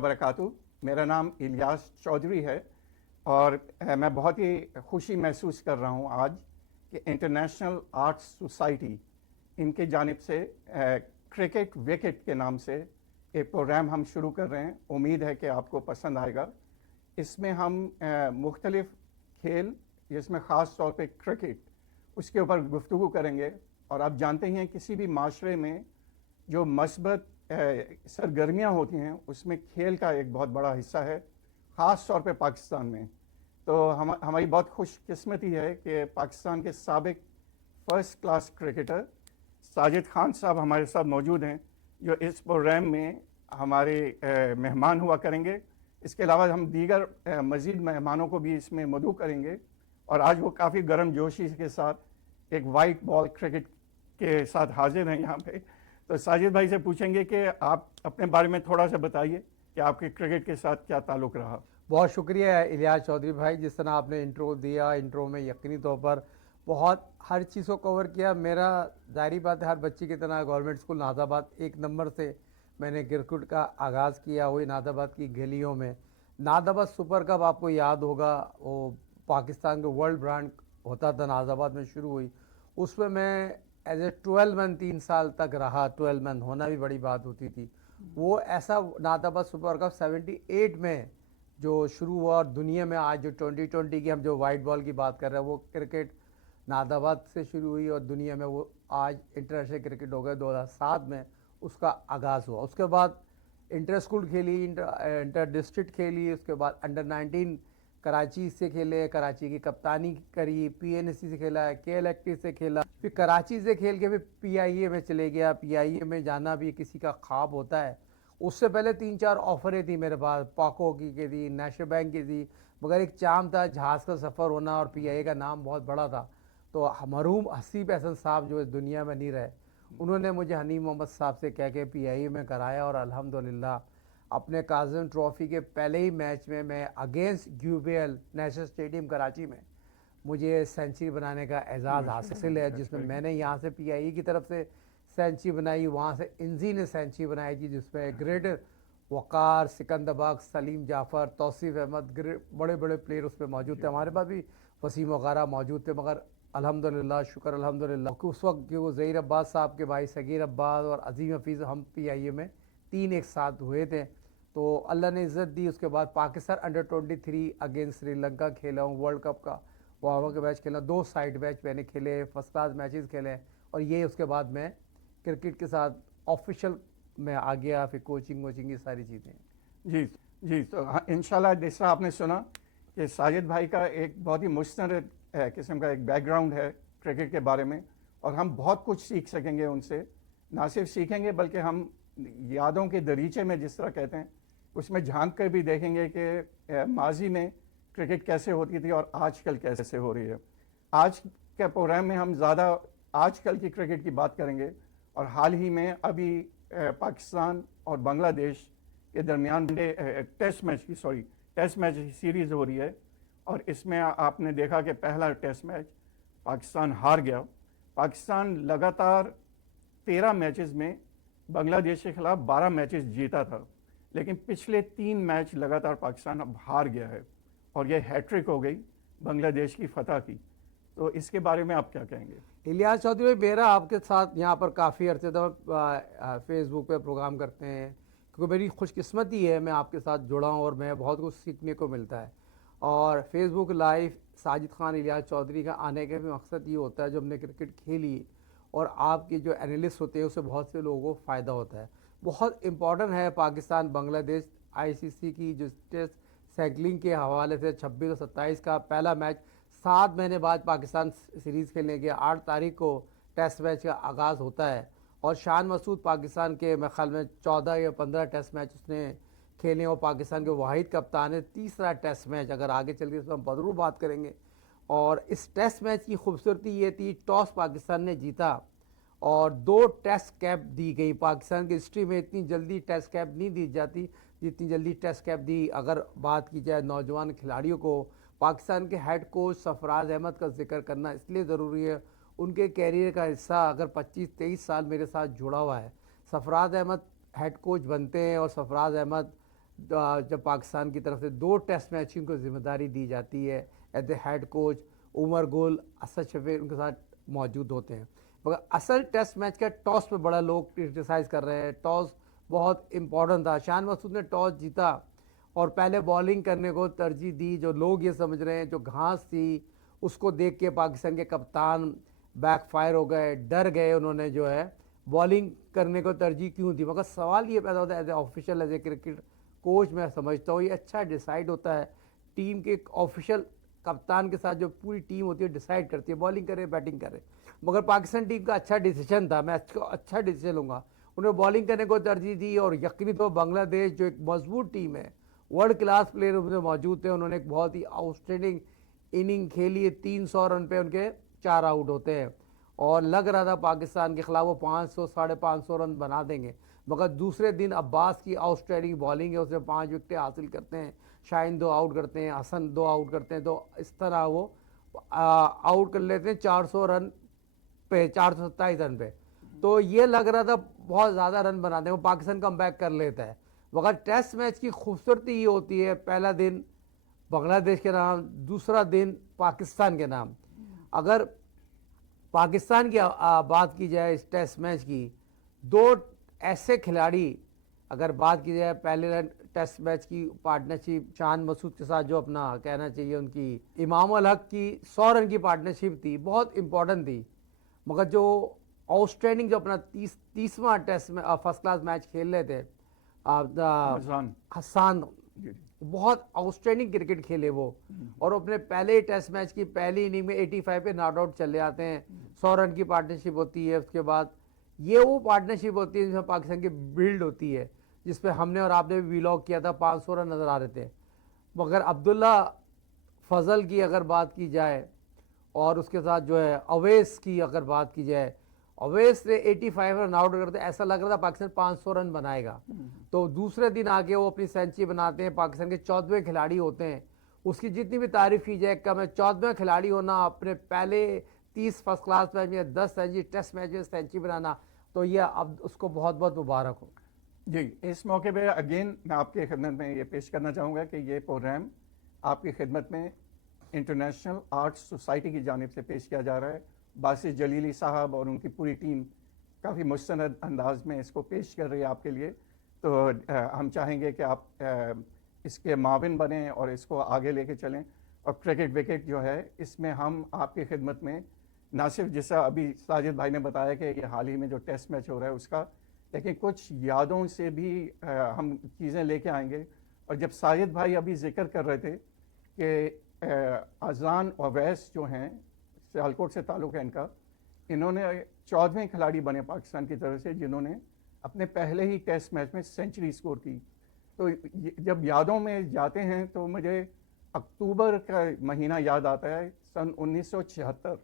वबरकातुहू। मेरा नाम इलियास चौधरी है और मैं बहुत ही खुशी महसूस कर रहा हूँ आज कि इंटरनेशनल आर्ट्स सोसाइटी इनके जानिब से क्रिकेट विकेट के नाम से एक प्रोग्राम हम शुरू कर रहे हैं। उम्मीद है कि आपको पसंद आएगा। इसमें हम मुख्तलिफ खेल, जिसमें ख़ास तौर पे क्रिकेट, उसके ऊपर गुफ्तगू करेंगे। और आप जानते हैं किसी भी माशरे में जो मस्बत सरगर्मियाँ होती हैं उसमें खेल का एक बहुत बड़ा हिस्सा है, ख़ास तौर पे पाकिस्तान में। तो हमारी बहुत खुशकिस्मती है कि पाकिस्तान के साबिक first class cricketer Sajid Khan साहब हमारे साथ मौजूद हैं, जो इस प्रोग्राम में हमारे मेहमान हुआ करेंगे। इसके अलावा हम दीगर मज़ीद मेहमानों को भी इसमें मदऊ करेंगे। और आज वो काफ़ी गर्म जोशी के साथ एक वाइट बॉल क्रिकेट के साथ हाजिर हैं यहाँ पे। तो साजिद भाई से पूछेंगे कि आप अपने बारे में थोड़ा सा बताइए कि आपके क्रिकेट के साथ क्या ताल्लुक़ रहा। बहुत शुक्रिया इलियास चौधरी भाई, जिस तरह आपने इंट्रो दिया। इंट्रो में यकीनी तौर पर बहुत हर चीज़ को कवर किया। मेरा ज़ाहिरी बात है, हर बच्ची की तरह गवर्नमेंट स्कूल नाज़ाबाद 1 नंबर से मैंने क्रिकेट का आगाज़ किया हुई नाज़ाबाद की गलियों में। नाज़ाबाद सुपर कप आपको याद होगा, वो पाकिस्तान का वर्ल्ड ब्रांड होता था, नाज़ाबाद में शुरू हुई। उसमें मैं एज ए 12 मैन 3 साल तक रहा। 12 मैन होना भी बड़ी बात होती थी। वो ऐसा नाज़ाबाद सुपर कप 78 में जो शुरू हुआ, और दुनिया में आज जो 2020 की हम जो वाइट बॉल की बात कर रहे हैं, वो क्रिकेट नाज़ाबाद से शुरू हुई और दुनिया में वो आज इंटरनेशनल क्रिकेट हो गया। 2007 में उसका आगाज़ हुआ। उसके बाद इंटर स्कूल खेली, इंटर डिस्ट्रिक्ट खेली, उसके बाद अंडर 19 कराची से खेले, कराची की कप्तानी करी, PNC से खेला है, KL से खेला, फिर कराची से खेल के फिर PIA में चले गया। PIA में जाना भी किसी का ख्वाब होता है। उससे पहले 3-4 ऑफरें थी मेरे पास, पाको की थी, नेशनल बैंक की थी, मगर एक चाम था जहाज़ का सफ़र होना, और PIA का नाम बहुत बड़ा था। तो मरहूम हसीब एहसन साहब जो इस दुनिया में नहीं रहे, उन्होंने मुझे हनीफ मोहम्मद साहब से कह के PIA में कराया। और अल्हम्दुलिल्लाह अपने काज़िम ट्रॉफ़ी के पहले ही मैच में मैं against GUBL national stadium Karachi में मुझे सेंचुरी बनाने का एजाज़ हासिल है, जिसमें मैंने यहाँ से PIA की तरफ से सेंचुरी बनाई, वहाँ से इंजी ने सेंचुरी बनाई थी, जिसमें ग्रेटर वक़ार, सिकंदर, सलीम जाफ़र, तौसीफ़ अहमद, बड़े बड़े प्लेयर उसमें मौजूद थे। हमारे पास भी वसीम वगैरह मौजूद थे, मगर अल्हम्दुलिल्लाह, शुक्र अल्हम्दुलिल्लाह, उस वक्त जो ज़हीर अब्बास साहब के भाई सगीर अब्बास और अज़ीम हफीज़, हम PIA में 3 एक साथ हुए थे। तो अल्लाह ने इज़्ज़त दी। उसके बाद पाकिस्तान अंडर 23 अगेंस्ट श्रीलंका खेला हूँ, वर्ल्ड कप का वहाँ के मैच खेला, 2 साइड मैच मैंने खेले, फर्स्ट क्लास मैचेस खेले। और ये उसके बाद मैं क्रिकेट के साथ ऑफिशियल में आ गया, फिर कोचिंग ये सारी चीज़ें। जी जी। तो हाँ, इंशाल्लाह जैसा आपने सुना कि साजिद भाई का एक बहुत ही मुस्तनद किस्म का एक बैकग्राउंड है क्रिकेट के बारे में, और हम बहुत कुछ सीख सकेंगे उनसे। ना सिर्फ सीखेंगे बल्कि हम यादों के दरीचे में, जिस तरह कहते हैं, उसमें झांक कर भी देखेंगे कि माजी में क्रिकेट कैसे होती थी और आजकल कैसे हो रही है। आज के प्रोग्राम में हम ज़्यादा आजकल की क्रिकेट की बात करेंगे। और हाल ही में अभी पाकिस्तान और बांग्लादेश के दरमियान टेस्ट मैच की सीरीज़ हो रही है। और इसमें आपने देखा कि पहला टेस्ट मैच पाकिस्तान हार गया। पाकिस्तान लगातार 13 मैचेस में बांग्लादेश के खिलाफ 12 मैचेस जीता था, लेकिन पिछले 3 मैच लगातार पाकिस्तान अब हार गया है, और यह हैट्रिक हो गई बांग्लादेश की फतह की। तो इसके बारे में आप क्या कहेंगे? इलियास चौधरी भाई, मेरा आपके साथ यहाँ पर काफ़ी अर्से तक फेसबुक पे प्रोग्राम करते हैं, क्योंकि मेरी खुशकिस्मती है मैं आपके साथ जुड़ा हूँ और मैं बहुत कुछ सीखने को मिलता है। और फेसबुक लाइव साजिद खान इलियास चौधरी का आने का भी मकसद ये होता है, जो हमने क्रिकेट खेली और आपके जो एनालिस्ट होते हैं उससे बहुत से लोगों को फ़ायदा होता है। बहुत इम्पॉर्टेंट है पाकिस्तान बांग्लादेश ICC की जो टेस्ट साइकिलिंग के हवाले से 26 और 27 का पहला मैच 7 महीने बाद पाकिस्तान सीरीज़ खेलने के 8 तारीख को टेस्ट मैच का आगाज़ होता है। और शान मसूद पाकिस्तान के मैं ख्याल में 14 या 15 टेस्ट मैच उसने खेले, और पाकिस्तान के वाहिद कप्तान है। तीसरा टेस्ट मैच, अगर आगे चल के इस पर हम ज़रूर बात करेंगे। और इस टेस्ट मैच की खूबसूरती ये थी, टॉस पाकिस्तान ने जीता और 2 टेस्ट कैप दी गई। पाकिस्तान की हिस्ट्री में इतनी जल्दी टेस्ट कैप नहीं दी जाती जितनी जल्दी टेस्ट कैप दी। अगर बात की जाए नौजवान खिलाड़ियों को, पाकिस्तान के हेड कोच सरफराज अहमद का जिक्र करना इसलिए ज़रूरी है, उनके कैरियर का हिस्सा अगर 25-23 साल मेरे साथ जुड़ा हुआ है। सरफराज अहमद हेड कोच बनते हैं और सरफराज अहमद जब पाकिस्तान की तरफ से 2 टेस्ट मैचिंग को जिम्मेदारी दी जाती है, as the head coach Umar Gul, Asad Shafiq उनके साथ मौजूद होते हैं। मगर असल टेस्ट मैच का टॉस पे बड़ा लोग क्रिटिसाइज़ कर रहे हैं। टॉस बहुत इंपॉर्टेंट था, शान मसूद ने टॉस जीता और पहले बॉलिंग करने को तरजीह दी। जो लोग ये समझ रहे हैं जो घास थी उसको देख के पाकिस्तान के कप्तान बैकफायर हो गए, डर गए, उन्होंने जो है बॉलिंग करने को तरजीह क्यों दी। मगर सवाल ये पैदा होता है, as a official, as a cricket coach मैं समझता हूँ ये अच्छा डिसाइड होता है। टीम के ऑफिशियल कप्तान के साथ जो पूरी टीम होती है डिसाइड करती है बॉलिंग करे बैटिंग करे। मगर पाकिस्तान टीम का अच्छा डिसीजन था, मैं अच्छा डिसीजन लूँगा, उन्होंने बॉलिंग करने को तरजीह दी। और यकीनी तो बांग्लादेश जो एक मजबूत टीम है, वर्ल्ड क्लास प्लेयर उनमें मौजूद थे, उन्होंने एक बहुत ही आउटस्टैंडिंग इनिंग खेली है। 300 रन पे उनके 4 आउट होते हैं और लग रहा था पाकिस्तान के खिलाफ वो 500 550 रन बना देंगे। मगर दूसरे दिन अब्बास की आउटस्टैंडिंग बॉलिंग है, उसने 5 विकेटें हासिल करते हैं, शाहीन 2 आउट करते हैं, हसन 2 आउट करते हैं। तो इस तरह वो आउट कर लेते हैं 400 रन पे, 427 रन पे। तो ये लग रहा था बहुत ज़्यादा रन बना देंगे, वो पाकिस्तान कम बैक कर लेता है। मगर टेस्ट मैच की खूबसूरती ये होती है, पहला दिन बांग्लादेश के नाम, दूसरा दिन पाकिस्तान के नाम। अगर पाकिस्तान की बात की जाए इस टेस्ट मैच की, 2 ऐसे खिलाड़ी, अगर बात की जाए पहले टेस्ट मैच की पार्टनरशिप शान मसूद के साथ जो अपना कहना चाहिए उनकी इमाम अल हक की 100 रन की पार्टनरशिप थी, बहुत इंपॉर्टेंट थी। मगर जो आउटस्टैंडिंग जो अपना 30वां टेस्ट में फर्स्ट क्लास मैच खेल रहे थे हसान, बहुत आउटस्टैंडिंग क्रिकेट खेले वो। और अपने पहले टेस्ट मैच की पहली इनिंग में 85 पे नॉट आउट चले आते हैं। 100 रन की पार्टनरशिप होती है। उसके बाद ये वो पार्टनरशिप होती है जिसमें पाकिस्तान की बिल्ड होती है, जिस पे हमने और आपने भी व्लॉग किया था, 500 रन नज़र आ रहे थे। मगर अब्दुल्ला फजल की अगर बात की जाए और उसके साथ जो है अवैस की अगर बात की जाए, अवैस ने 85 रन आउट करते, ऐसा लग रहा था पाकिस्तान 500 रन बनाएगा। तो दूसरे दिन आके वो अपनी सेंचुरी बनाते हैं, पाकिस्तान के 14वें खिलाड़ी होते हैं। उसकी जितनी भी तारीफ की जाए कम है, 14वें खिलाड़ी होना, अपने पहले 30 फर्स्ट क्लास मैच में 10 सेंचुरी, टेस्ट मैच में सेंचुरी बनाना, तो ये अब उसको बहुत बहुत मुबारक हो। जी, इस मौके पे अगेन मैं आपकी खिदमत में ये पेश करना चाहूँगा कि ये प्रोग्राम आपकी खिदमत में इंटरनेशनल आर्ट्स सोसाइटी की जानिब से पेश किया जा रहा है। बासित जलीली साहब और उनकी पूरी टीम काफ़ी मुस्तनद अंदाज में इसको पेश कर रही है आपके लिए। तो हम चाहेंगे कि आप इसके माविन बने और इसको आगे लेके चलें। और क्रिकेट विकेट जो है इसमें हम आपकी खिदमत में ना सिर्फ जैसा अभी साजिद भाई ने बताया कि ये हाल ही में जो टेस्ट मैच हो रहा है उसका, लेकिन कुछ यादों से भी हम चीज़ें लेके आएंगे। और जब साजिद भाई अभी जिक्र कर रहे थे कि अजान अवैस जो हैं, सियालकोट से ताल्लुक़ है इनका, इन्होंने 14वें खिलाड़ी बने पाकिस्तान की तरफ से जिन्होंने अपने पहले ही टेस्ट मैच में सेंचुरी स्कोर की। तो जब यादों में जाते हैं तो मुझे अक्टूबर का महीना याद आता है, सन 1976।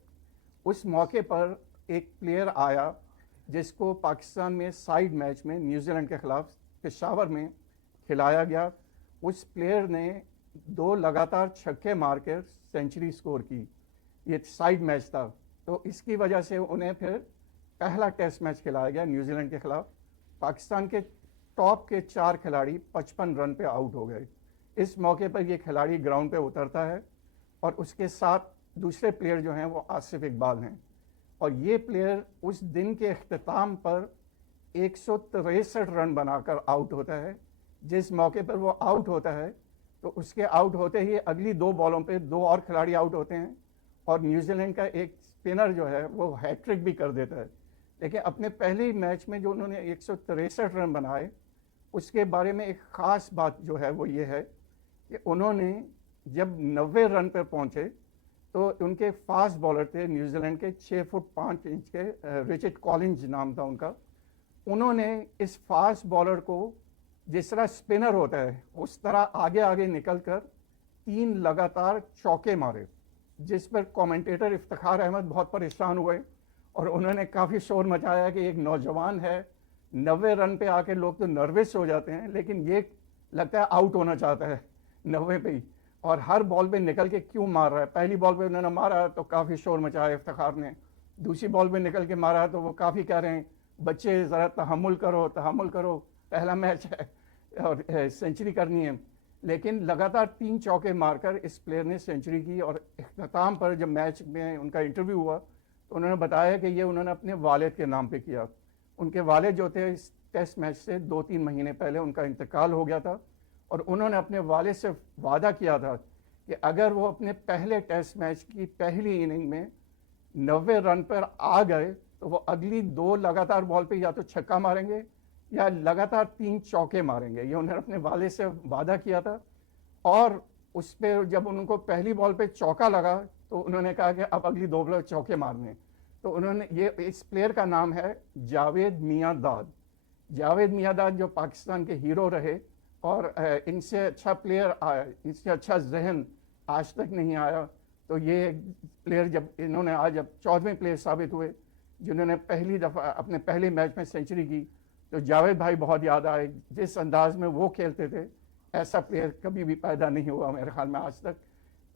उस मौके पर एक प्लेयर आया जिसको पाकिस्तान में साइड मैच में न्यूजीलैंड के ख़िलाफ़ पेशावर में खिलाया गया। उस प्लेयर ने 2 लगातार छक्के मार कर सेंचुरी स्कोर की। ये साइड मैच था, तो इसकी वजह से उन्हें फिर पहला टेस्ट मैच खिलाया गया न्यूजीलैंड के ख़िलाफ़। पाकिस्तान के टॉप के 4 खिलाड़ी 55 रन पे आउट हो गए। इस मौके पर ये खिलाड़ी ग्राउंड पे उतरता है और उसके साथ दूसरे प्लेयर जो हैं वो आसिफ इकबाल हैं। और ये प्लेयर उस दिन के अख्ताम पर 163 रन बनाकर आउट होता है। जिस मौके पर वो आउट होता है तो उसके आउट होते ही अगली 2 बॉलों पे 2 और खिलाड़ी आउट होते हैं और न्यूजीलैंड का एक स्पिनर जो है वो हैट्रिक भी कर देता है। लेकिन अपने पहले ही मैच में जो उन्होंने 163 रन बनाए, उसके बारे में एक ख़ास बात जो है वो ये है कि उन्होंने जब 90 रन पर पहुँचे तो उनके फास्ट बॉलर थे न्यूजीलैंड के 6 फुट 5 इंच के रिचर्ड कॉलिंज नाम था उनका। उन्होंने इस फास्ट बॉलर को जिस तरह स्पिनर होता है उस तरह आगे आगे निकलकर 3 लगातार चौके मारे, जिस पर कमेंटेटर इफ्तिखार अहमद बहुत परेशान हुए और उन्होंने काफ़ी शोर मचाया कि एक नौजवान है, 90 रन पे आके लोग तो नर्वस हो जाते हैं, लेकिन ये लगता है आउट होना चाहता है 90 पे ही, और हर बॉल पे निकल के क्यों मार रहा है। पहली बॉल पे उन्होंने मारा तो काफ़ी शोर मचाया इफ्तिखार ने, दूसरी बॉल पे निकल के मारा तो वो काफ़ी कह रहे हैं बच्चे ज़रा तहम्मुल करो, पहला मैच है। और सेंचुरी करनी है, लेकिन लगातार 3 चौके मारकर इस प्लेयर ने सेंचुरी की। और इख्तिताम पर जब मैच में उनका इंटरव्यू हुआ तो उन्होंने बताया कि ये उन्होंने अपने वालिद के नाम पे किया। उनके वालिद जो थे इस टेस्ट मैच से 2-3 महीने पहले उनका इंतकाल हो गया था, और उन्होंने अपने वालिद से वादा किया था कि अगर वो अपने पहले टेस्ट मैच की पहली इनिंग में 90 रन पर आ गए तो वो अगली 2 लगातार बॉल पे या तो छक्का मारेंगे या लगातार 3 चौके मारेंगे। ये उन्होंने अपने वालिद से वादा किया था। और उस पर जब उनको पहली बॉल पे चौका लगा तो उन्होंने कहा कि अब अगली 2 बॉल चौके मारने। तो उन्होंने ये, इस प्लेयर का नाम है जावेद मियांदाद। जावेद मियांदाद जो पाकिस्तान के हीरो रहे, और इनसे अच्छा प्लेयर, इनसे अच्छा जहन आज तक नहीं आया। तो ये प्लेयर जब इन्होंने आज अब 14वें प्लेयर साबित हुए जिन्होंने पहली दफ़ा अपने पहले मैच में सेंचुरी की, तो जावेद भाई बहुत याद आए। जिस अंदाज में वो खेलते थे ऐसा प्लेयर कभी भी पैदा नहीं हुआ मेरे ख्याल में आज तक।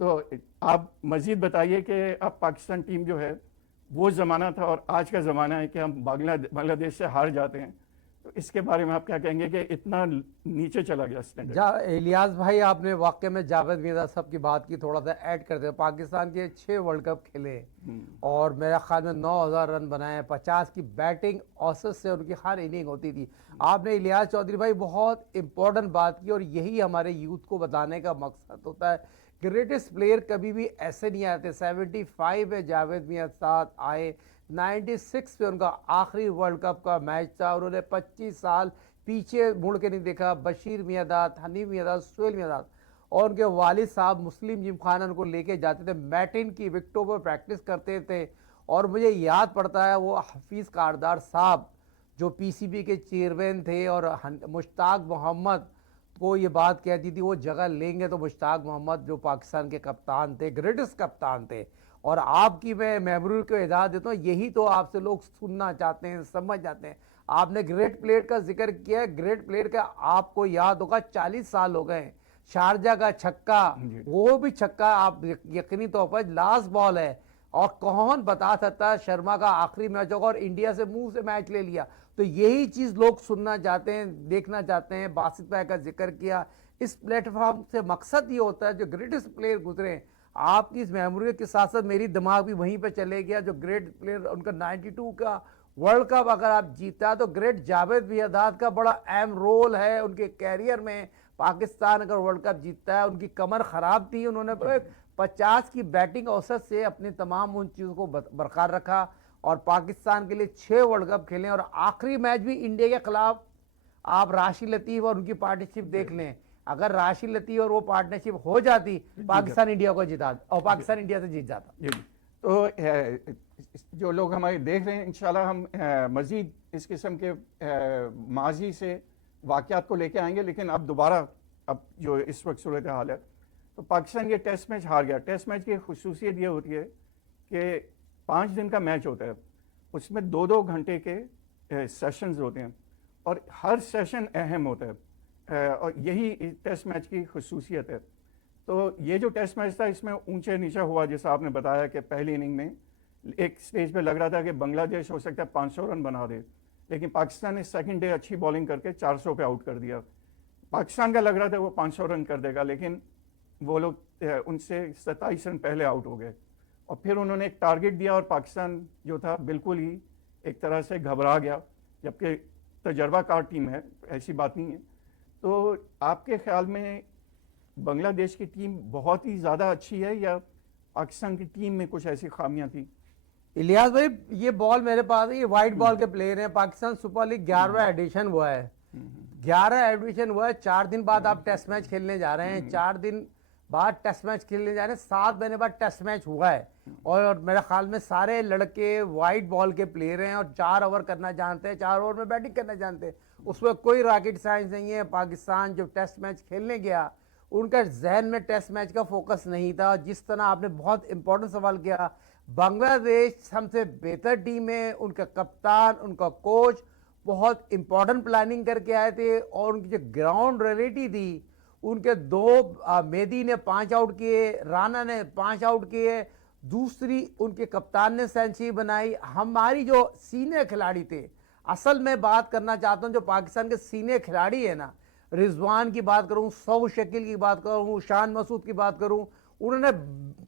तो आप मज़ीद बताइए कि अब पाकिस्तान टीम जो है वो ज़माना था और आज का ज़माना है कि हम बांग्लादेश से हार जाते हैं, तो इसके बारे में आप क्या कहेंगे कि इतना नीचे चला गया स्टैंडर्ड? इलियास भाई, आपने वाकई में जावेद मियांदाद साहब की बात की, थोड़ा सा ऐड करते हैं। पाकिस्तान के 6 वर्ल्ड कप खेले और मेरा ख्याल में 9000 रन बनाए, 50 की बैटिंग औसत से उनकी हर इनिंग होती थी। आपने इलियास चौधरी भाई बहुत इंपॉर्टेंट बात की, और यही हमारे यूथ को बताने का मकसद होता है। ग्रेटेस्ट प्लेयर कभी भी ऐसे नहीं आते। 75 में जावेद मियांदाद आए, 96 पे उनका आखिरी वर्ल्ड कप का मैच था। उन्होंने 25 साल पीछे मुड़ के नहीं देखा। बशीर मियांदाद, हनीफ मियांदाद, सुहेल मियांदाद और उनके वालिद साहब मुस्लिम जिम खाना उनको लेके जाते थे, मैटिन की विकेटों पर प्रैक्टिस करते थे। और मुझे याद पड़ता है वो हफीज़ कारदार साहब जो पीसीबी के चेयरमैन थे, और मुश्ताक मोहम्मद को ये बात कहती थी वो जगह लेंगे, तो मुश्ताक मोहम्मद जो पाकिस्तान के कप्तान थे, ग्रेटेस्ट कप्तान थे। और आपकी मैं मेमोरी को इजाज़त देता हूँ, यही तो आपसे लोग सुनना चाहते हैं, समझ जाते हैं। आपने ग्रेट प्लेयर का जिक्र किया, ग्रेट प्लेयर का आपको याद होगा 40 साल हो गए। शारजा का छक्का, वो भी छक्का आप यकीनी तौर पर लास्ट बॉल है, और कौन बता सकता है शर्मा का आखिरी मैच होगा और इंडिया से मुंह से मैच ले लिया। तो यही चीज़ लोग सुनना चाहते हैं, देखना चाहते हैं। बासित भाई का जिक्र किया, इस प्लेटफॉर्म से मकसद ये होता है जो ग्रेटेस्ट प्लेयर गुजरे, आपकी इस मेमोरी के साथ साथ मेरी दिमाग भी वहीं पे चले गया। जो ग्रेट प्लेयर उनका 92 का वर्ल्ड कप अगर आप जीता तो ग्रेट जावेद मियांदाद का बड़ा अहम रोल है उनके कैरियर में। पाकिस्तान अगर वर्ल्ड कप जीतता है, उनकी कमर ख़राब थी, उन्होंने 50 की बैटिंग औसत से अपने तमाम उन चीज़ों को बरकरार रखा और पाकिस्तान के लिए 6 वर्ल्ड कप खेले। और आखिरी मैच भी इंडिया के खिलाफ आप राशिद लतीफ़ और उनकी पार्टनरशिप देख लें, अगर राशिद लतीफ़ और वो पार्टनरशिप हो जाती पाकिस्तान इंडिया को जिता और पाकिस्तान इंडिया से जीत जाता। जी। तो जो लोग हमारे देख रहे हैं, इंशाल्लाह हम मज़ीद इस किस्म के माजी से वाक़यात को लेके आएंगे, लेकिन अब दोबारा अब जो इस वक्त सूरत हाल है, तो पाकिस्तान ये टेस्ट मैच हार गया। टेस्ट मैच की खुसूसियत ये होती है कि 5 दिन का मैच होता है, उसमें 2-2 घंटे के सेशंस होते हैं और हर सेशन अहम होता है, और यही टेस्ट मैच की खुसूसियत है। तो ये जो टेस्ट मैच था इसमें ऊंचे नीचा हुआ, जैसा आपने बताया कि पहली इनिंग में एक स्टेज पे लग रहा था कि बांग्लादेश हो सकता है 500 रन बना दे, लेकिन पाकिस्तान ने सेकंड डे अच्छी बॉलिंग करके 400 पे आउट कर दिया। पाकिस्तान का लग रहा था वो 500 रन कर देगा, लेकिन वो लोग उनसे 27 रन पहले आउट हो गए। और फिर उन्होंने एक टारगेट दिया और पाकिस्तान जो था बिल्कुल ही एक तरह से घबरा गया, जबकि तजर्बाकार टीम है, ऐसी बात नहीं है। तो आपके ख्याल में बांग्लादेश की टीम बहुत ही ज़्यादा अच्छी है या पाकिस्तान की टीम में कुछ ऐसी खामियां थी? इलियास भाई, ये बॉल मेरे पास है, ये वाइट बॉल के प्लेयर हैं। पाकिस्तान सुपर लीग 11वां एडिशन हुआ है, 11 एडिशन हुआ है। 4 दिन बाद आप टेस्ट मैच खेलने जा रहे हैं, 4 दिन बाद टेस्ट मैच खेलने जा रहे हैं, 7 महीने बाद टेस्ट मैच हुआ है। और मेरे ख्याल में सारे लड़के वाइट बॉल के प्लेयर हैं और 4 ओवर करना जानते हैं, 4 ओवर में बैटिंग करना जानते हैं, उसमें कोई रॉकेट साइंस नहीं है। पाकिस्तान जब टेस्ट मैच खेलने गया, उनका जहन में टेस्ट मैच का फोकस नहीं था। जिस तरह आपने बहुत इंपॉर्टेंट सवाल किया, बांग्लादेश हमसे बेहतर टीम है, उनका कप्तान, उनका कोच बहुत इंपॉर्टेंट प्लानिंग करके आए थे, और उनकी जो ग्राउंड रियलिटी थी, उनके 2 मेहदी ने 5 आउट किए, राना ने 5 आउट किए, दूसरी उनके कप्तान ने सेंचुरी बनाई। हमारी जो सीनियर खिलाड़ी थे, असल में बात करना चाहता हूं, जो पाकिस्तान के सीनियर खिलाड़ी है ना, रिजवान की बात करूं, सऊद शकील की बात करूं, शान मसूद की बात करूं, उन्होंने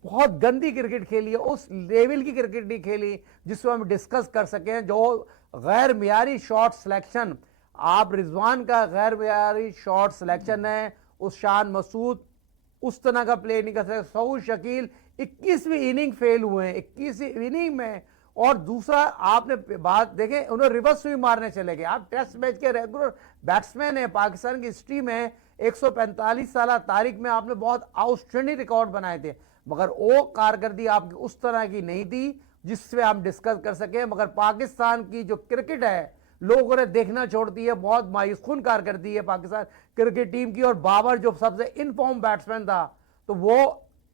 बहुत गंदी क्रिकेट खेली है, उस लेवल की क्रिकेट नहीं खेली जिसको हम डिस्कस कर सकें। जो गैर मियारी शॉट सिलेक्शन, आप रिजवान का गैर मियारी शॉट सिलेक्शन है, उस शान मसूद उस तरह का प्ले नहीं कर सकते। सऊद शकील 21वीं इनिंग फेल हुए हैं, 21वीं इनिंग में। और दूसरा आपने बात देखें, उन्होंने रिवर्स स्विंग मारने चले गए। आप टेस्ट मैच के रेगुलर बैट्समैन है, पाकिस्तान की हिस्ट्री में 145 साल तारीख में आपने बहुत आउटस्टैंडिंग रिकॉर्ड बनाए थे, मगर वो कारकर्दगी आपकी उस तरह की नहीं थी जिससे हम डिस्कस कर सके। मगर पाकिस्तान की जो क्रिकेट है लोगों ने देखना छोड़ दी है, बहुत मायूसकुन कारकर्दगी है पाकिस्तान क्रिकेट टीम की। और बाबर जो सबसे इनफॉर्म बैट्समैन था, तो वो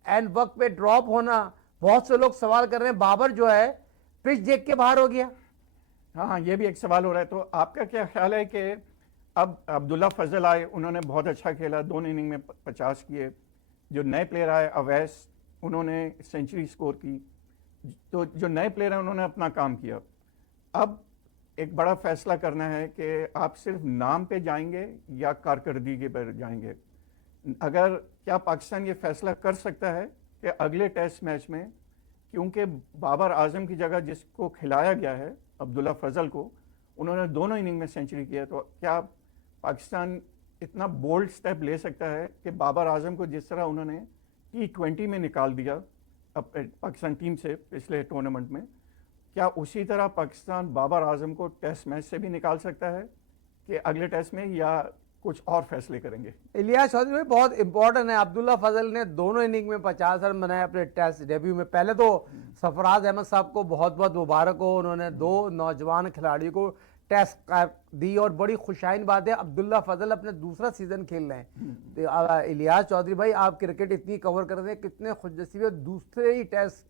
एंड वक्त पे ड्रॉप होना, बहुत से लोग सवाल कर रहे हैं बाबर जो है पिच देख के बाहर हो गया। हाँ, ये भी एक सवाल हो रहा है। तो आपका क्या ख्याल है कि अब अब्दुल्ला फजल आए, उन्होंने बहुत अच्छा खेला, 2 इनिंग में 50 किए। जो नए प्लेयर आए अवैस, उन्होंने सेंचुरी स्कोर की। तो जो नए प्लेयर हैं उन्होंने अपना काम किया। अब एक बड़ा फैसला करना है कि आप सिर्फ नाम पे जाएंगे या कारकर्दगी पर जाएंगे। अगर क्या पाकिस्तान ये फैसला कर सकता है कि अगले टेस्ट मैच में, क्योंकि बाबर आजम की जगह जिसको खिलाया गया है अब्दुल्ला फजल को, उन्होंने दोनों इनिंग में सेंचुरी किया, तो क्या पाकिस्तान इतना बोल्ड स्टेप ले सकता है कि बाबर आजम को जिस तरह उन्होंने T20 में निकाल दिया अब पाकिस्तान टीम से पिछले टूर्नामेंट में, क्या उसी तरह पाकिस्तान बाबर आजम को टेस्ट मैच से भी निकाल सकता है कि अगले टेस्ट में, या कुछ और फैसले करेंगे? इलियास चौधरी भाई बहुत इंपॉर्टेंट है। अब्दुल्ला फजल ने दोनों इनिंग में 50 रन बनाए अपने टेस्ट डेब्यू में। पहले तो सरफराज अहमद साहब को बहुत बहुत मुबारक हो, उन्होंने 2 नौजवान खिलाड़ियों को टेस्ट कैप दी। और बड़ी खुशाइन बात है, अब्दुल्ला फजल अपने दूसरा सीजन खेल रहे हैं। तो इलियास चौधरी भाई, आप क्रिकेट इतनी कवर कर रहे हैं, कितने खुशनसीब है,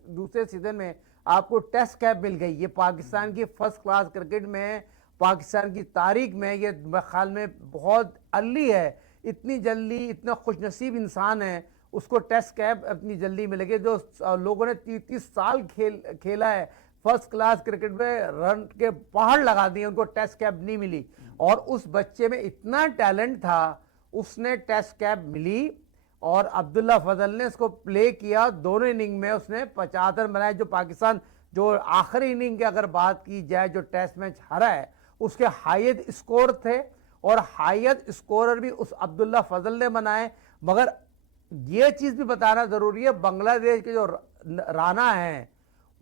दूसरे सीजन में आपको टेस्ट कैप मिल गई। ये पाकिस्तान की फर्स्ट क्लास क्रिकेट में, पाकिस्तान की तारीख में ये मेरे ख्याल में बहुत अर्ली है। इतनी जल्दी इतना खुशनसीब इंसान है, उसको टेस्ट कैप इतनी जल्दी मिलेगी। जो लोगों ने 30 साल खेला है फर्स्ट क्लास क्रिकेट में, रन के पहाड़ लगा दिए, उनको टेस्ट कैप नहीं मिली। और उस बच्चे में इतना टैलेंट था, उसने टेस्ट कैप मिली। और अब्दुल्ला फजल ने इसको प्ले किया, दोनों इनिंग में उसने 50 रन बनाए। जो पाकिस्तान जो आखिरी इनिंग की अगर बात की जाए, जो टेस्ट मैच हारा है, उसके हाईएस्ट स्कोर थे, और हाईएस्ट स्कोरर भी उस अब्दुल्ला फजल ने बनाए। मगर ये चीज भी बताना जरूरी है, बांग्लादेश के जो राना हैं,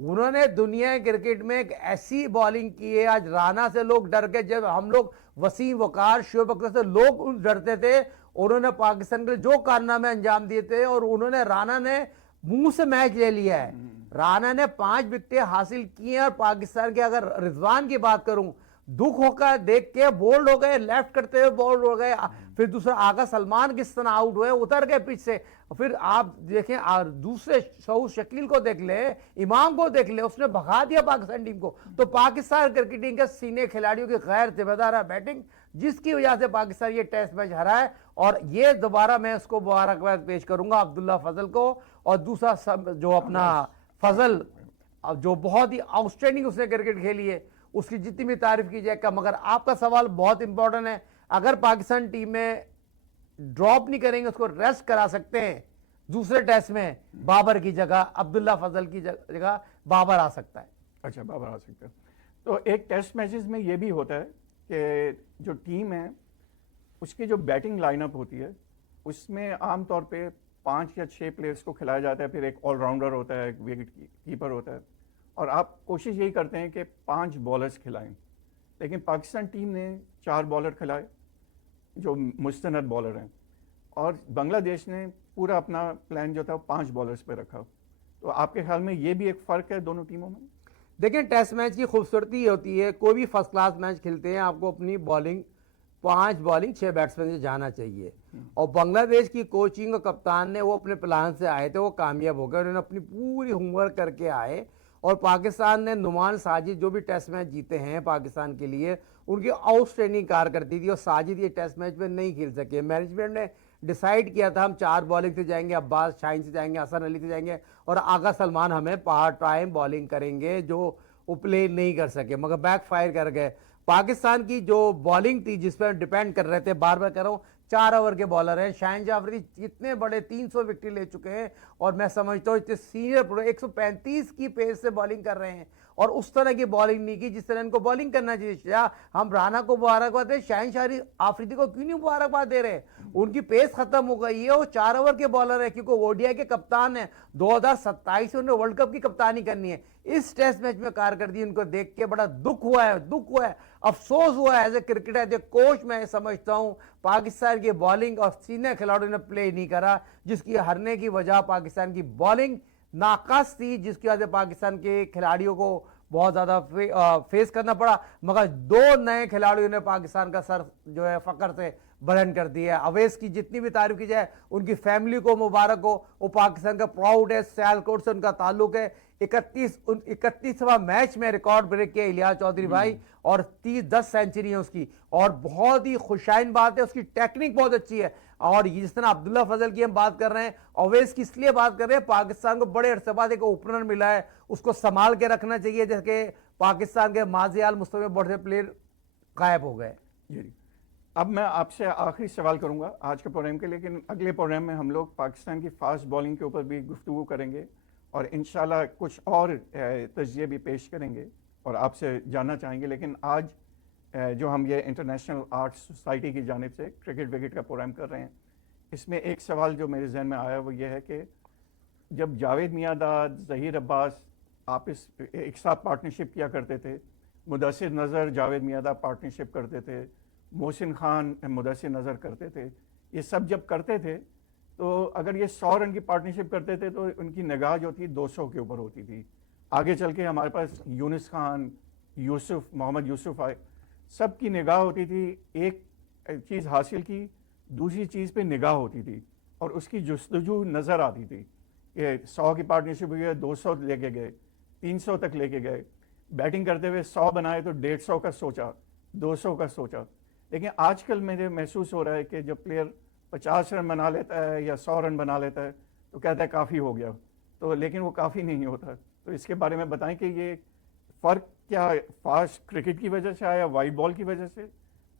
उन्होंने दुनिया क्रिकेट में एक ऐसी बॉलिंग की है, आज राना से लोग डर गए। जब हम लोग वसीम वकार, शोएब अख्तर से लोग डरते थे, उन्होंने पाकिस्तान के लिए जो कारनामे अंजाम दिए थे, और उन्होंने, राना ने मुंह से मैच ले लिया है। राना ने 5 विकेटें हासिल की हैं। और पाकिस्तान के अगर रिजवान की बात करूं, दुख होकर देख के बोल्ड हो गए, लेफ्ट करते हुए बोल्ड हो गए। फिर दूसरा आगा सलमान किस तरह आउट हुए, उतर गए पिच से। फिर आप देखें दूसरे सऊद शकील को देख ले, इमाम को देख ले, उसने भगा दिया पाकिस्तान टीम को। तो पाकिस्तान क्रिकेट टीम के सीनियर खिलाड़ियों की गैर जिम्मेदार बैटिंग, जिसकी वजह से पाकिस्तान ये टेस्ट मैच हारा है। और ये दोबारा मैं उसको मुबारकबाद पेश करूंगा अब्दुल्ला फजल को। और दूसरा जो अपना फजल, जो बहुत ही आउटस्टैंडिंग उसने क्रिकेट खेली है, उसकी जितनी भी तारीफ की जाए कम। मगर आपका सवाल बहुत इंपॉर्टेंट है, अगर पाकिस्तान टीम में ड्रॉप नहीं करेंगे, उसको रेस्ट करा सकते हैं दूसरे टेस्ट में, बाबर की जगह, अब्दुल्ला फजल की जगह बाबर आ सकता है। अच्छा, बाबर आ सकता है। तो एक टेस्ट मैचेस में ये भी होता है कि जो टीम है उसकी जो बैटिंग लाइनअप होती है, उसमें आमतौर पे 5 या 6 प्लेयर्स को खिलाया जाता है। फिर एक ऑलराउंडर होता है, एक विकेट कीपर होता है, और आप कोशिश यही करते हैं कि 5 बॉलर्स खिलाएं। लेकिन पाकिस्तान टीम ने 4 बॉलर खिलाए जो मुस्तनद बॉलर हैं, और बांग्लादेश ने पूरा अपना प्लान जो था वो 5 बॉलर्स पे रखा। तो आपके ख्याल में ये भी एक फ़र्क है दोनों टीमों में? देखिए, टेस्ट मैच की खूबसूरती होती है, कोई भी फर्स्ट क्लास मैच खेलते हैं, आपको अपनी बॉलिंग 5 बॉलिंग 6 बैट्समैन से जाना चाहिए। और बांग्लादेश की कोचिंग और कप्तान ने, वो अपने प्लान से आए थे, वो कामयाब हो गए। उन्होंने अपनी पूरी होमवर्क करके आए। और पाकिस्तान ने नुमान साजिद जो भी टेस्ट मैच जीते हैं पाकिस्तान के लिए, उनकी आउटस्टैंडिंग कारकर्दगी थी। और साजिद ये टेस्ट मैच में नहीं खेल सके। मैनेजमेंट ने डिसाइड किया था हम 4 बॉलिंग से जाएंगे, अब्बास शाहीन से जाएंगे, हसन अली से जाएंगे, और आगा सलमान हमें पार्ट टाइम बॉलिंग करेंगे, जो वो प्ले नहीं कर सके, मगर बैक फायर कर गए। पाकिस्तान की जो बॉलिंग थी जिस पर डिपेंड कर रहे थे, बार बार कह रहा हूँ, 4 ओवर के बॉलर हैं। शाहिन अफरीदी कितने बड़े 300 विकेट ले चुके हैं और मैं समझता हूँ इतने सीनियर प्लेयर 135 की पेस से बॉलिंग कर रहे हैं और उस तरह की बॉलिंग नहीं की जिस तरह इनको बॉलिंग करना चाहिए। या हम राणा को मुबारकबाद दें, शाहिन अफरीदी को क्यों नहीं मुबारकबाद दे रहे? उनकी पेस खत्म हो गई है, वो 4 ओवर के बॉलर है क्योंकि ओडीआई के कप्तान है। 2027 में उन्हें वर्ल्ड कप की कप्तानी करनी है। इस टेस्ट मैच में कारकर्दगी उनको देख के बड़ा दुख हुआ है, अफसोस हुआ है। As a cricketer, as a coach मैं समझता हूं पाकिस्तान की बॉलिंग और सीनियर खिलाड़ियों ने प्ले नहीं करा, जिसकी हारने की वजह पाकिस्तान की बॉलिंग नाकास थी, जिसकी वजह से पाकिस्तान के खिलाड़ियों को बहुत ज़्यादा फेस करना पड़ा। मगर 2 नए खिलाड़ियों ने पाकिस्तान का सर जो है फकर से बुलंद कर दिया है। अवैस की जितनी भी तारीफ की जाए, उनकी फैमिली को मुबारक हो, वो पाकिस्तान का प्राउड है, सियालकोट से उनका ताल्लुक है। 31वां मैच में रिकॉर्ड ब्रेक किया इलियास चौधरी भाई और 10 सेंचुरी है उसकी। और बहुत ही खुशाइन बात है, उसकी टेक्निक बहुत अच्छी है। और जिस तरह अब्दुल्ला फजल की हम बात कर रहे हैं, अवैस की इसलिए बात कर रहे हैं, पाकिस्तान को बड़े अरसे बाद एक ओपनर मिला है, उसको संभाल के रखना चाहिए। जैसे पाकिस्तान के माजी आल मुस्तफ़ा बहुत से प्लेयर गायब हो गए। जी, अब मैं आपसे आखिरी सवाल करूंगा आज के प्रोग्राम के, लेकिन अगले प्रोग्राम में हम लोग पाकिस्तान की फास्ट बॉलिंग के ऊपर भी गुफ्तगू करेंगे और इंशाल्लाह कुछ और तजिए भी पेश करेंगे और आपसे जानना चाहेंगे। लेकिन आज जो हम ये इंटरनेशनल आर्ट्स सोसाइटी की जानिब से क्रिकेट विकेट का प्रोग्राम कर रहे हैं, इसमें एक सवाल जो मेरे जहन में आया वो ये है कि जब जावेद मियांदाद, ज़हीर अब्बास आपस एक साथ पार्टनरशिप किया करते थे, मुदस्सिर नज़र जावेद मियांदाद पार्टनरशिप करते थे, मोहसिन खान मुदस्सिर नज़र करते थे, ये सब जब करते थे तो अगर ये 100 रन की पार्टनरशिप करते थे तो उनकी निगाह जो थी 200 के ऊपर होती थी। आगे चल के हमारे पास यूनुस खान, मोहम्मद यूसुफ आए, सब की निगाह होती थी, एक चीज़ हासिल की, दूसरी चीज़ पे निगाह होती थी और उसकी जुस्तजू नज़र आती थी। ये 100 की पार्टनरशिप हुई है, 200 लेके गए, 300 तक लेके गए, बैटिंग करते हुए 100 बनाए तो 150 का सोचा, 200 का सोचा। लेकिन आजकल मुझे महसूस हो रहा है कि जब प्लेयर 50 रन बना लेता है या 100 रन बना लेता है तो कहता है काफ़ी हो गया, तो लेकिन वो काफ़ी नहीं होता। तो इसके बारे में बताएं कि ये फ़र्क क्या फास्ट क्रिकेट की वजह से आया, वाइड बॉल की वजह से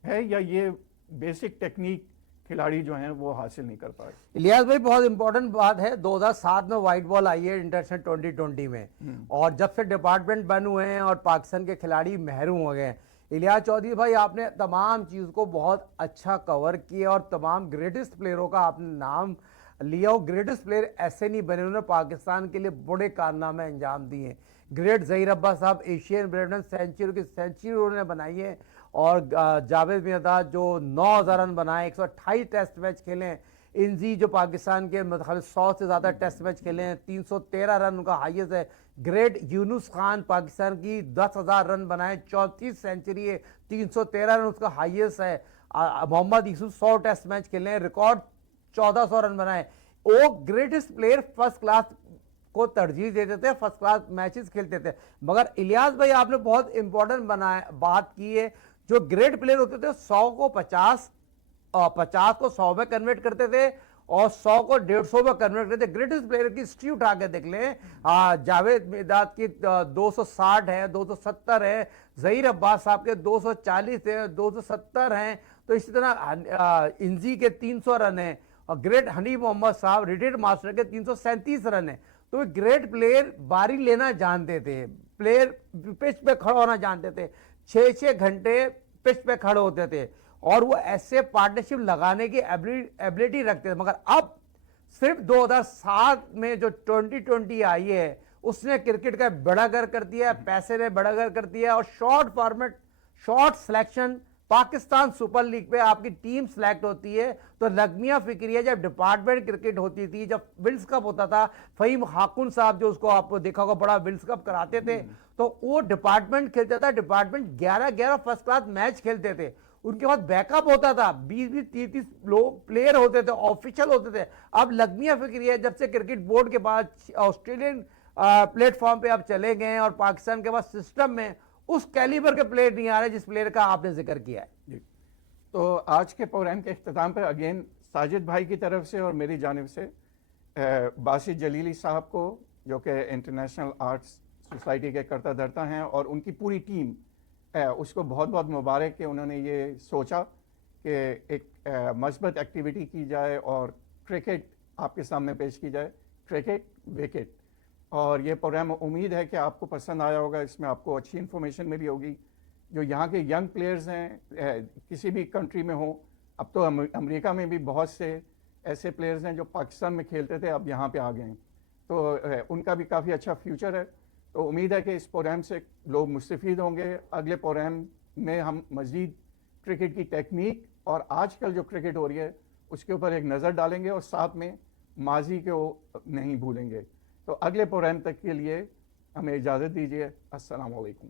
है, या ये बेसिक टेक्निक खिलाड़ी जो हैं वो हासिल नहीं कर पाए? इलियास भाई, बहुत इंपॉर्टेंट बात है। 2007 में वाइट बॉल आई है इंटरनेशनल 2020 में, और जब से डिपार्टमेंट बंद हुए हैं और पाकिस्तान के खिलाड़ी महरूम हो गए हैं। इलियास चौधरी भाई, आपने तमाम चीज़ को बहुत अच्छा कवर किया और तमाम ग्रेटेस्ट प्लेयरों का आपने नाम लिया। और ग्रेटेस्ट प्लेयर ऐसे नहीं बने, उन्होंने पाकिस्तान के लिए बड़े कारनामे अंजाम दिए। ग्रेट ज़हीर अब्बास साहब एशियन ब्रेडन सेंचुरी उन्होंने बनाई है। और जावेद मियांदाद जो 9000 रन बनाए, 128 टेस्ट मैच खेले हैं। इंजी जो पाकिस्तान के मतलब 100 से ज़्यादा टेस्ट मैच खेले हैं, 313 रन उनका हाईएस्ट है। ग्रेट यूनुस खान पाकिस्तान की 10,000 रन बनाए, 34 सेंचुरी है, 313 रन उसका हाईएस्ट है। मोहम्मद यूसुफ 100 टेस्ट मैच खेले हैं, रिकॉर्ड 1400 रन बनाए। वो ग्रेटेस्ट प्लेयर फर्स्ट क्लास को तरजीह देते थे, फर्स्ट क्लास मैचेस खेलते थे। मगर इलियास भाई, आपने बहुत इंपॉर्टेंट बात की है। जो ग्रेट प्लेयर होते थे 100 को 50 को 100 में कन्वर्ट करते थे और 100 को 150 में कन्वर्ट करते थे। ग्रेटेस्ट प्लेयर की हिस्ट्री उठा के देख लें, जावेद मियांदाद की 260 है, 270 है, ज़हीर अब्बास साहब के 240 है, 270 हैं। तो इसी तरह इंजी के 300 रन हैं और ग्रेट हनीफ मोहम्मद साहब रिटायर्ड मास्टर के 337 रन है। तो ग्रेट प्लेयर बारी लेना जानते थे, प्लेयर पिच पे खड़ा होना जानते थे, 6-6 घंटे पिच पे खड़े होते थे और वो ऐसे पार्टनरशिप लगाने की एबिलिटी रखते थे। मगर अब सिर्फ 2007 में जो 2020 आई है, उसने क्रिकेट का बड़ा घर कर दिया, पैसे ने बड़ा घर कर दिया। और short format, short selection, Pakistan super league पे आपकी टीम सेलेक्ट होती है तो लगमिया फिक्रिया जब डिपार्टमेंट क्रिकेट होती थी, जब विल्स कप होता था, फहीम हाकुन साहब जो उसको आपको देखा होगा बड़ा विल्स कप कराते थे, तो वो डिपार्टमेंट खेलता था। डिपार्टमेंट 11-11 फर्स्ट क्लास मैच खेलते थे, उनके पास बैकअप होता था, 20-20, 30-30 लोग प्लेयर होते थे, ऑफिशियल होते थे। अब लगमिया फिक्रिया जब से क्रिकेट बोर्ड के पास ऑस्ट्रेलियन प्लेटफॉर्म पे अब चले गए और पाकिस्तान के पास सिस्टम में उस कैलिबर के प्लेयर नहीं आ रहे जिस प्लेयर का आपने जिक्र किया है। जी, तो आज के प्रोग्राम के इख्तिताम पर अगेन साजिद भाई की तरफ से और मेरी जानिब से बासित जलीली साहब को, जो कि इंटरनेशनल आर्ट्स सोसाइटी के करता धरता हैं, और उनकी पूरी टीम, उसको बहुत बहुत मुबारक कि उन्होंने ये सोचा कि एक मस्बत एक्टिविटी की जाए और क्रिकेट आपके सामने पेश की जाए, क्रिकेट विकेट। और ये प्रोग्राम उम्मीद है कि आपको पसंद आया होगा, इसमें आपको अच्छी इन्फॉर्मेशन मिली होगी। जो यहाँ के यंग प्लेयर्स हैं किसी भी कंट्री में हो, अब तो अमेरिका में भी बहुत से ऐसे प्लेयर्स हैं जो पाकिस्तान में खेलते थे, अब यहाँ पे आ गए हैं, तो उनका भी काफ़ी अच्छा फ्यूचर है। तो उम्मीद है कि इस प्रोग्राम से लोग मुस्तफ़ीद होंगे। अगले प्रोग्राम में हम मज़ीद क्रिकेट की टेक्निक और आजकल जो क्रिकेट हो रही है उसके ऊपर एक नज़र डालेंगे और साथ में माजी को नहीं भूलेंगे। तो अगले प्रोग्राम तक के लिए हमें इजाज़त दीजिए। अस्सलाम वालेकुम।